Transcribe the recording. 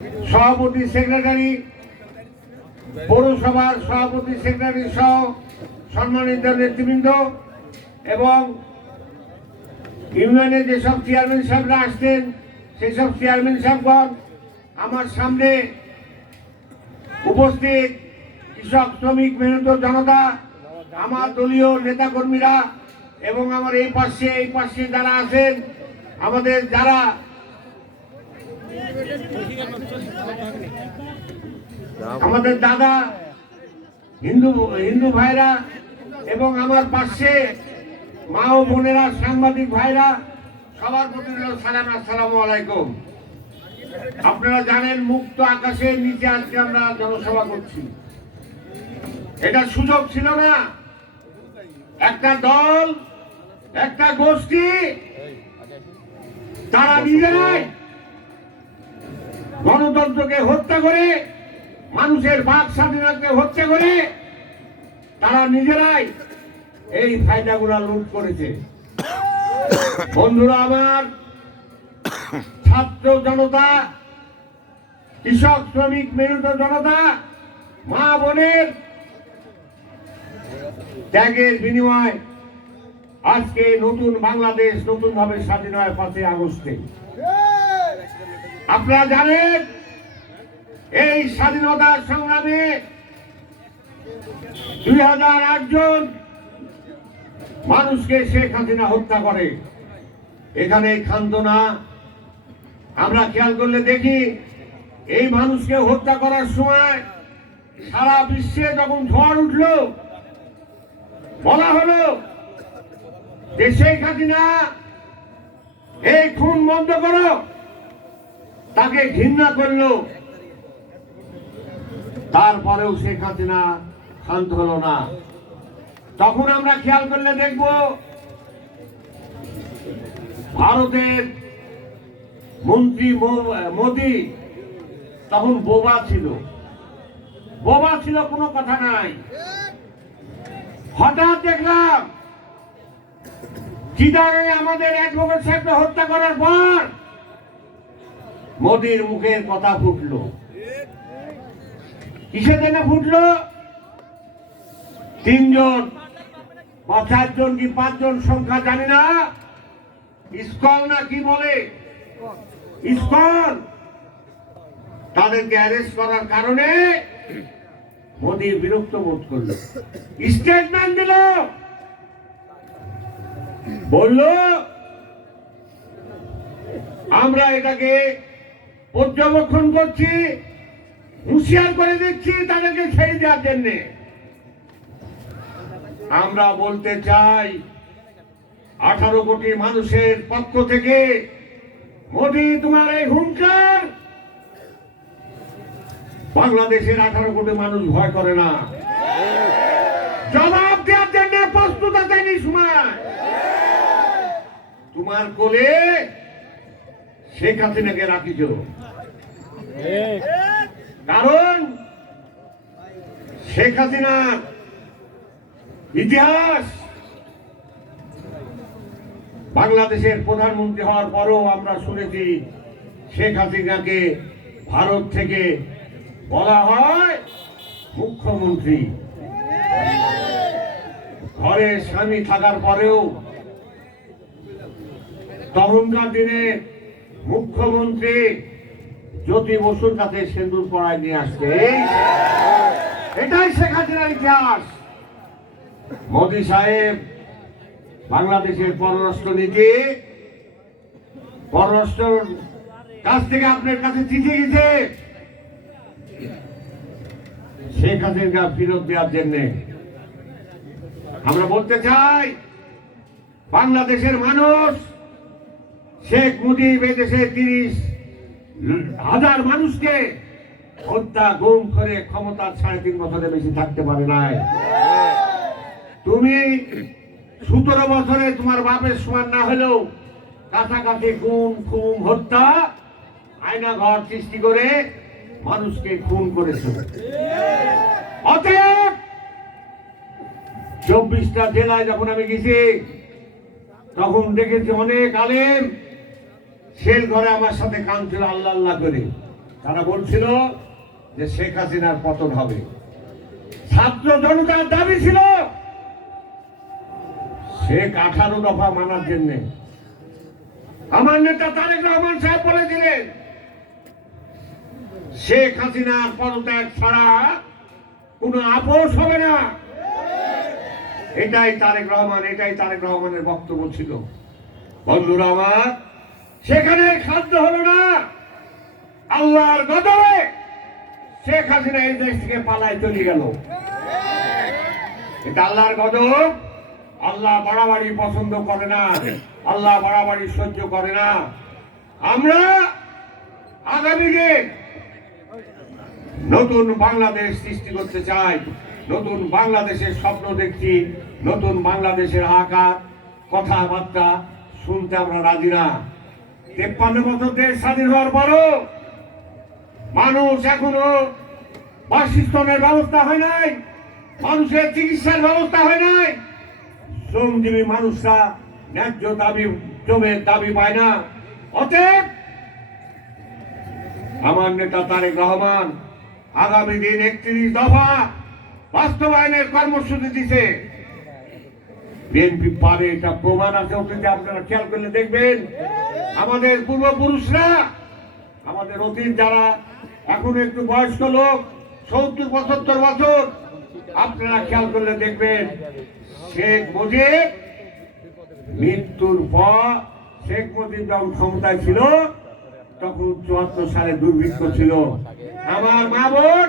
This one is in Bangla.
সভাপতি সেক্রেটারি, পৌরসভার সভাপতি সেক্রেটারি সহ সম্মানিত নেতৃবৃন্দ এবং ইউনিয়নের যেসব চেয়ারম্যান সাহেবরা আসছেন সেই সব চেয়ারম্যান সাহেবগণ, আমার সামনে উপস্থিত কৃষক শ্রমিক মেহনত জনতা, আমার দলীয় নেতাকর্মীরা এবং আমার এই পাশে যারা আছেন, আমাদের যারা আমাদের দাদা হিন্দু ভাইরা এবং আমার পাশে মা ও বোনেরা, সাংবাদিক ভাইরা, সবার প্রতি সালাম, আসসালামু আলাইকুম। আপনারা জানেন, মুক্ত আকাশের নিচে আজকে আমরা জনসভা করছি। এটা সুযোগ ছিল না। একটা দল, একটা গোষ্ঠী, তারা নিজেরাই গণতন্ত্রকে হত্যা করে, মানুষের বাক স্বাধীনতাকে হত্যা করে তারা নিজেরাই এই ফায়দাগুলা লুট করেছে। বন্ধুরা আমার, ছাত্র জনতা, কৃষক শ্রমিক মেহনত জনতা, মা বোনের ত্যাগের বিনিময় আজকে নতুন বাংলাদেশ নতুন ভাবে স্বাধীন হয় 5ই আগস্টে। আপনারা জানেন, এই স্বাধীনতার সংগ্রামে 2008 জন মানুষকে শেখ হাসিনা হত্যা করে। এখানে ক্ষান্ত না। আমরা খেয়াল করলে দেখি, এই মানুষকে হত্যা করার সময় সারা বিশ্বে যখন ঝড় উঠল, বলা হলো যে শেখ হাসিনা এই খুন বন্ধ করো, তাকে ঘৃণা করলো। তারপরেও শেখ হাসিনা শান্ত হলো না। তখন আমরা খেয়াল করলে দেখব, ভারতের মন্ত্রী মোদি তখন বোবা ছিল, কোনো কথা নাই। হঠাৎ দেখলাম চিটাগাং আমাদের অ্যাডভোকেট সাহেবকে হত্যা করার পর মোদির মুখের কথা ফুটলো। কিসের জন্য ফুটলো? 3 জন বা 4 জন কি 5 জন সংখ্যা জানি না, ইসকন না কি বলে, ইসকন, তাদেরকে অ্যারেস্ট করার কারণে মোদি বিরক্ত বোধ করলো। স্টেটমেন্ট দিল, বলল আমরা এটাকে পর্যবেক্ষণ করছি, হুঁশিয়ার করে দিচ্ছি তাদেরকে ছেড়ে দেওয়ার জন্য। আমরা বলতে চাই, 18 কোটি মানুষের পক্ষ থেকে মোদি, তোমার এই হুঙ্কার বাংলাদেশের 18 কোটি মানুষ ভয় করে না। জবাব দেওয়ার জন্য প্রস্তুত আছেন এই সময়। তোমার কোলে শেখ হাসিনাকে রাখিছ, কারণ শেখ হাসিনা ইতিহাস, বাংলাদেশের প্রধানমন্ত্রী হওয়ার পরেও আমরা শুনেছি শেখ হাসিনাকে ভারত থেকে বলা হয় মুখ্যমন্ত্রী। ঘরে স্বামী থাকার পরেও তখনকার দিনে মুখ্যমন্ত্রী জ্যোতি বসুর কাছে সিঁদুর পড়ায় নিয়ে আসছে। এটাই শেখ হাসিনার ইতিহাস। মোদি সাহেব বাংলাদেশের পররাষ্ট্র নীতি, পররাষ্ট্রের কাছ থেকে আপনার কাছে চিঠি গেছে শেখ হাসিনা ফেরত দেওয়ার জন্য। আমরা বলতে চাই, বাংলাদেশের মানুষ শেখ মুজিব এদেশে 30,000 মানুষকে হত্যা গুম করে ক্ষমতার 3.5 বছরে বেশি থাকতে পারে নাই। তুমি 17 বছরে তোমার বাপের সমান না হলেও কাছাকাছি গুম, খুন, হত্যা, আয়না ঘর সৃষ্টি করে মানুষকে খুন করেছে। অতএব 24টা জেলায় যখন আমি গেছি, তখন দেখেছি অনেক আলেম সেল ঘরে আমার সাথে কাঁদছিল আল্লাহ আল্লাহ করে। তারা বলছিল যে শেখ হাসিনার পতন হবে। ছাত্র জনতার দাবি ছিল শেখ 18 দফা মানার জন্য। আমার নেতা তারেক রহমান সাহেব বলেছিলেন শেখ হাসিনার পদত্যাগ ছাড়া কোনো আপোষ হবে না। এটাই তারেক রহমানের বক্তব্য ছিল। বন্ধুরা আমার, সেখানে খাদ্য হলো না। আল্লাহর গজবে শেখ হাসিনা এই দেশ থেকে পালায় চলে গেল। এটা আল্লাহর গজব। আল্লাহ বাড়াবাড়ি পছন্দ করে না, আল্লাহ বাড়াবাড়ি সহ্য করে না। আমরা আগামী দিন নতুন বাংলাদেশ সৃষ্টি করতে চাই, নতুন বাংলাদেশের স্বপ্ন দেখছি। নতুন বাংলাদেশের আকার কথাবার্তা শুনতে আমরা রাজি না। 53 বছর দেশ স্বাধীন হওয়ার পরও মানুষ এখনো বাসস্থানের ব্যবস্থা হয় নাই, মানুষের চিকিৎসার ব্যবস্থা হয় নাই। শ্রমজীবী মানুষরা ন্যায্য দাবি জমের দাবি পায় না। অতএব আমার নেতা তারেক রহমান আগামী দিন 31 দফা বাস্তবায়নের কর্মসূচি দিছে। বিএনপি পারে, এটা প্রমাণ আছে। অতীতে আপনারা খেয়াল করলে দেখবেন আমাদের পূর্বপুরুষরা, আমাদের অতীত যারা এখন একটু বয়স্ক লোক 70-75 বছর, আপনারা খেয়াল করলে দেখবেন শেখ মুজিব মৃত্যুর পর শেখ মুজিব যখন ক্ষমতায় ছিল তখন 74 সালে দুর্ভিক্ষ ছিল। আমার মা বোন